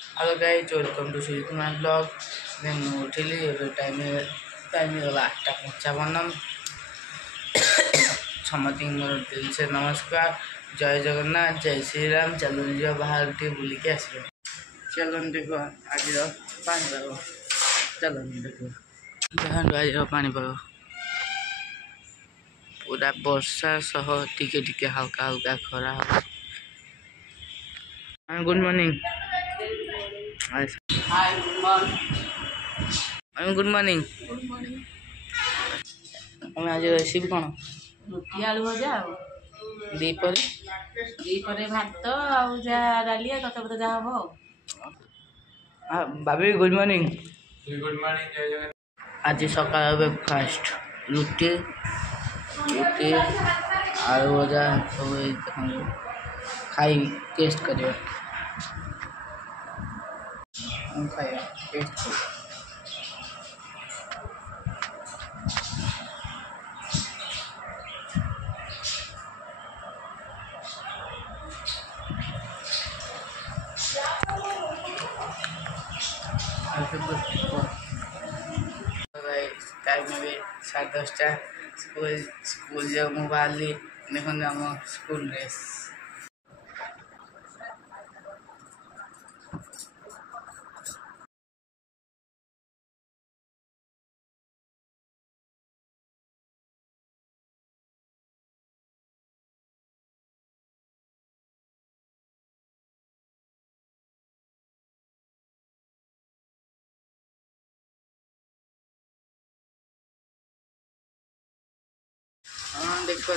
Hello guys, welcome to Sujit Kumar blog. मैं उठिली time गला 8:55। समति मोर दिल से नमस्कार। जय जगन्नाथ, जय श्री राम। चलो जा बाहर टे बुलिके आस। चलो देखो आज पानीपाग। चलो देखो आज पानीपाग पूरा वर्षा सह टिके टिके हल्का हल्का खरा। Good morning. Hi good morning. हम आज रेसिपी कौन? रुटी आलू भजा दीपर भात आउ जा डाली तते जा हम। भाभी गुड मॉर्निंग। Good morning. आज सकाळ ब्रेकफास्ट रुटी रुटी आलू भजा सब खाई टेस्ट करियो। खाइए टेस्ट करियो। टाइम में 10:30 स्कूल जाओ मु बाहर देखते आम स्कूल ड्रेस। हाँ देखो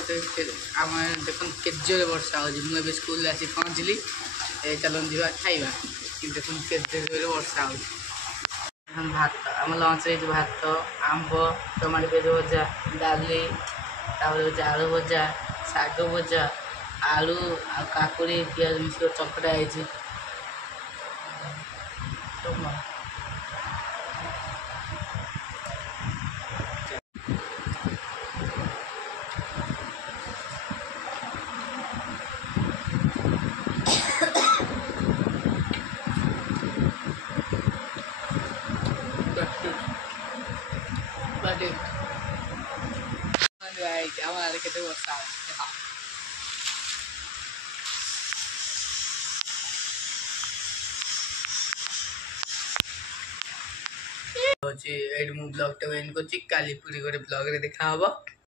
आम देख के वर्षा हो मुझे स्कूल आसी पहुँचली। चलो जा खाइबा कि देख के वर्षा हो। भात आम लंच भात आंब टमाटो पियाज भजा डाली आलू भजा शाग भजा आलू आ काकुड़ी पियाज मिश्र चकटा है। हमारे के वर्षा ब्लॉग काली पूरी गोटे ब्लॉग रे देखा हबो।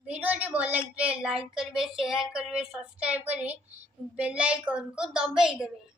वीडियो भल लगे लाइक करेंगे, शेयर करेंगे, सब्सक्राइब कर बेल आइकन को दबाई देवे।